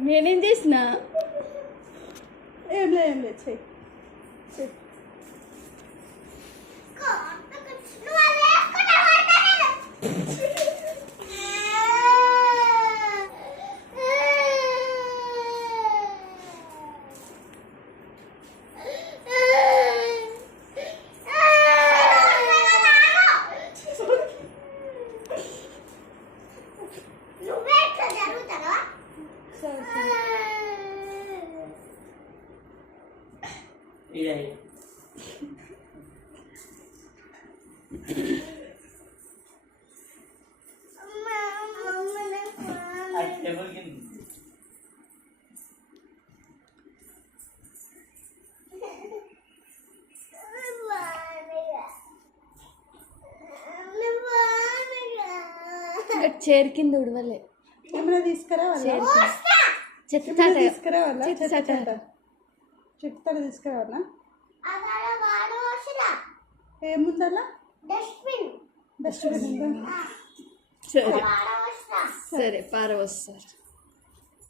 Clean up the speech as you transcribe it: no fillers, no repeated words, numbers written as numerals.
నేనేం చేసిన ఏం లేదు చెయ్యి చైర్ కింద ఉడవలే ఏమైనా తీసుకురావాలా చెత్త తీసుకురావాలా చెత్త తీసుకురావాలా ఏముందలా డస్ట్బిన్ ఉందా సరే సరే పారవస్తారు